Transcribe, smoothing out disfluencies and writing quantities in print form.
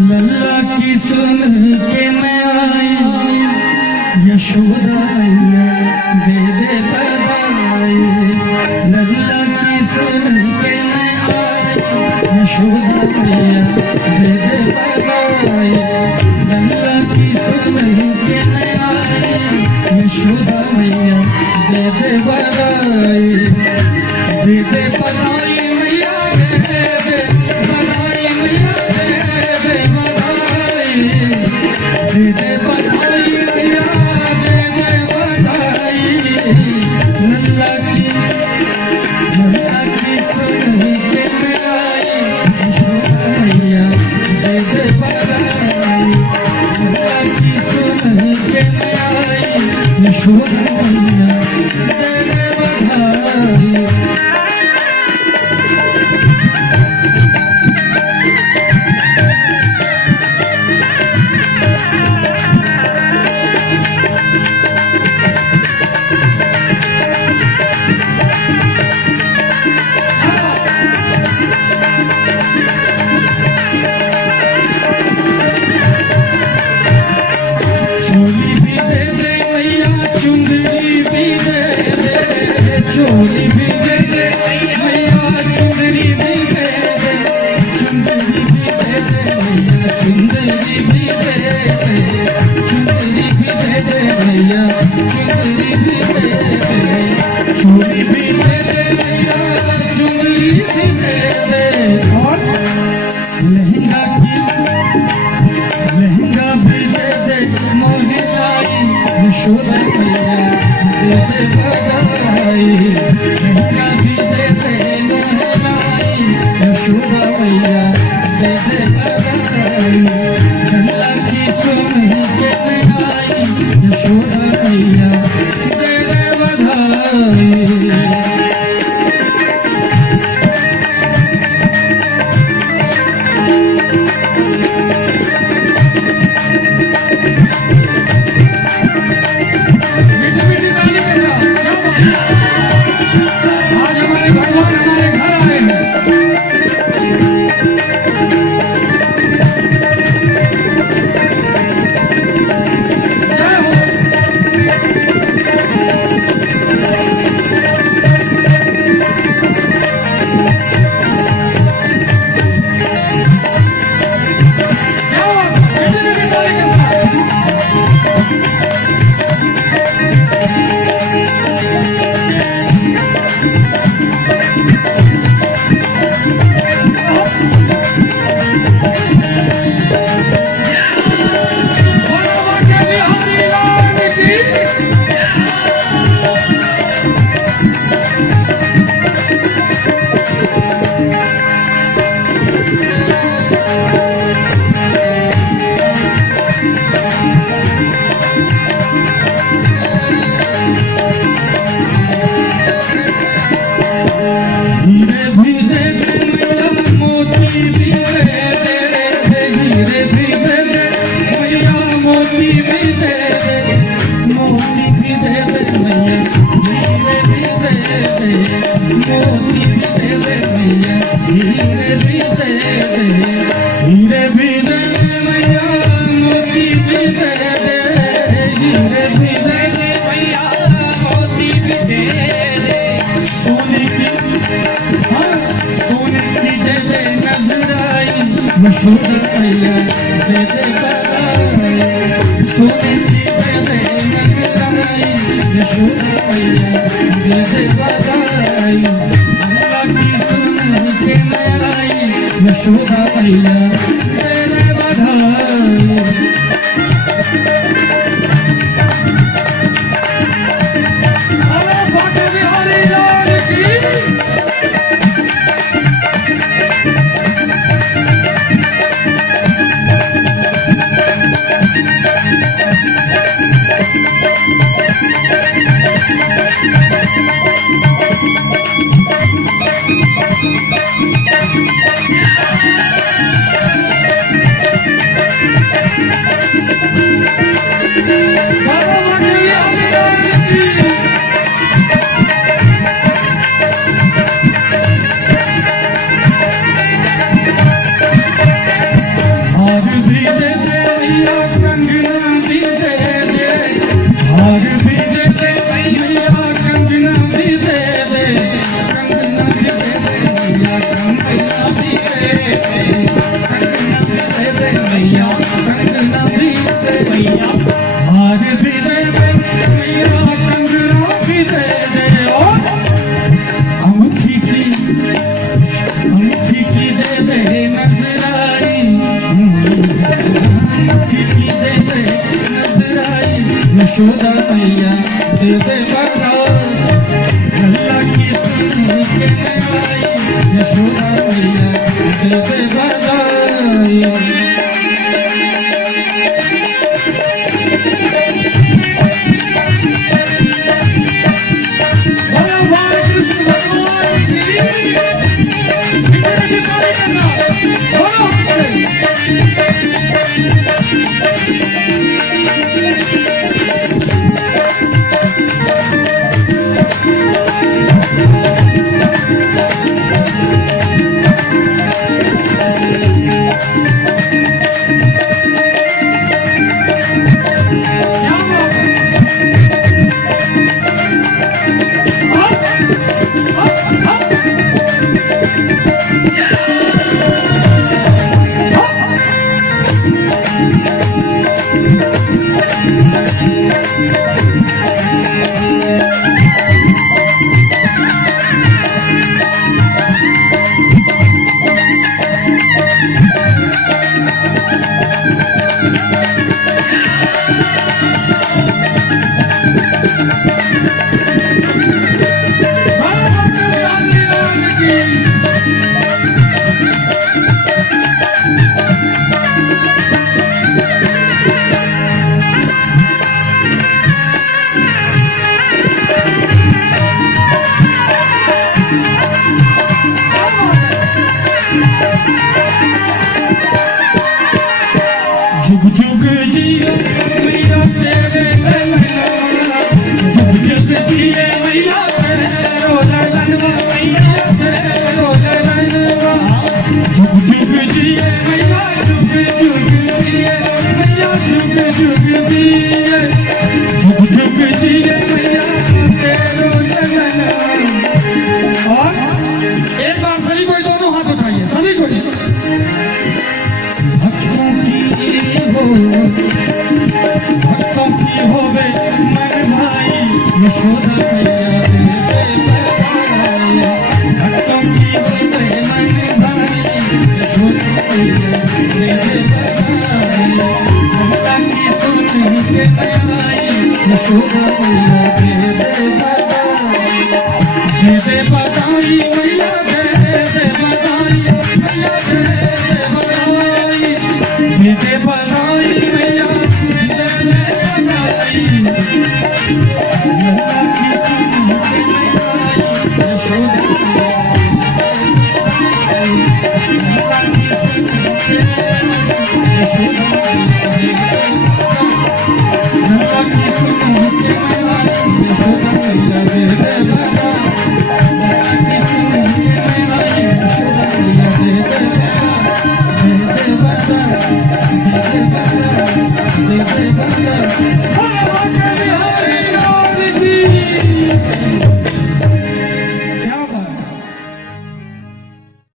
लल्ला की सुन के मैं आई, यशोदा मैया दे दे बधाई। लल्ला की सुन के मैं आई, यशोदा मैया दे दे बधाई। लल्ला की सुन के मैं आई, यशोदा मैया दे दे बधाई। दे दे बधाई मैया दे दे बधाई, मैया दे दे बधाई। दे दे बधाई मैया दे दे बधाई। लल्ला की सुन के मैं आई, यशोदा मैया दे दे बधाई। लल्ला की सुन के मैं आई, यशोदा मैया दे दे बधाई। चोली भी दे दे मैया, चुंदरी भी दे दे। चोली भी दे दे मैया, चुंदरी भी दे दे। चुंदरी भी दे दे मैया, चुंदरी भी दे दे। चुंदरी भी दे दे मैया, चुंदरी भी दे दे। चोली भी दे दे मैया, चुंदरी भी दे दे। और लहंगा भी दे दे मोहिलाई, यशोदा मैया दे दे बधाई। लहंगा भी दे दे मोहिलाई, यशोदा मैया दे दे बधाई। लल्ला की सुन के मैं आई, यशोदा मैया दे दे बधाई। आज हमारे भगवान हमारे घर आए हैं। जय हो। हीरे भी दे दे मैया, मोती भी दे दे। हीरे भी दे दे मैया, मोती भी दे दे। मोती भी दे दे मैया, हीरे भी दे दे। मोती भी दे दे मैया, हीरे भी दे दे। हीरे भी दे दे मैया, मोती भी दे दे। हीरे भी दे दे मैया, मोती भी दे दे। सोने की सोने की दे दे नजराई, यशोदा मैया दे दे बधाई। सोने की दे दे नजराई, यशोदा मैया दे दे बधाई। लल्ला की सुन के मैं आई, यशोदा मैया दे दे बधाई। अरे बाटे बिहारी लाल की। की दे दे नजराई यशोदा मैया दे दे बड़ा अल्लाह की सुन के आई यशोदा मैया दे दे बधाई जुग जुग जियो मैया तेरे ललनवा जुग जुग जिए मैया तेरे ललनवा मैया तेरे ललनवा जुग जुग जिए मैया जुग जुग जिए मैया जुग जुग जिए जुग जुग जिए मैया तेरे ललनवा और एक बार सभी कोई दोनों हाथ उठाइए सभी कोई भक्तों की होवे मन भाई यशोदा मैया दे बधाई भक्तों की होवे मन भाई यशोदा मैया दे बधाई ममता की सुन के आई यशोदा मैया दे बधाई मैया दे बधाई मैया दे बधाई दे बधाई मैया Hold on,